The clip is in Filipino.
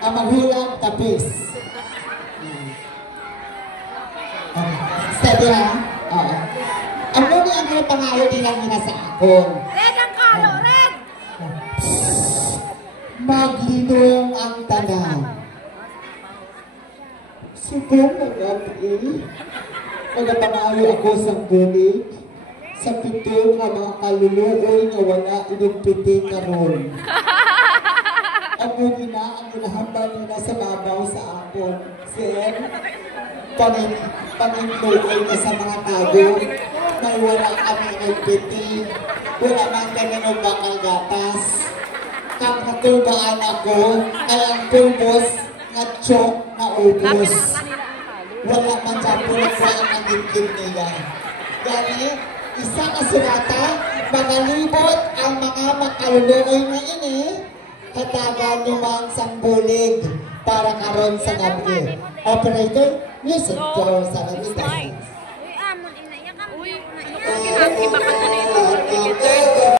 ang maghulang tapis. Steady ha? Oo. Ang muna ang mga pangalo nilang nila sa akon. Red ang kalo, red! Maglinong ang tanan. Subong ang gabi. Pagpangalo ako sa bulig. Sa pito nga mga kaluluoy nga wala inugpiti karon. Ako gina ang ginahambal nila sa babaw sa akon. Sir, pangingluoy na sa mga tago. May wala kami inugpiti. Wala man kami ng bakal gatas. Kang natubaan ako ay ang pulbos nga tiyok na ubos. Wala man dyan pulagwaan ang gimkim nila. Gani, isa ka sirata, mga libot ang mga makaluluoy na ini, katagan lumang sambulig para karon sa gabi. Operator, music for sa Uy, amon, inaiyak ka. Uy, ano ka? Iba ka na nito.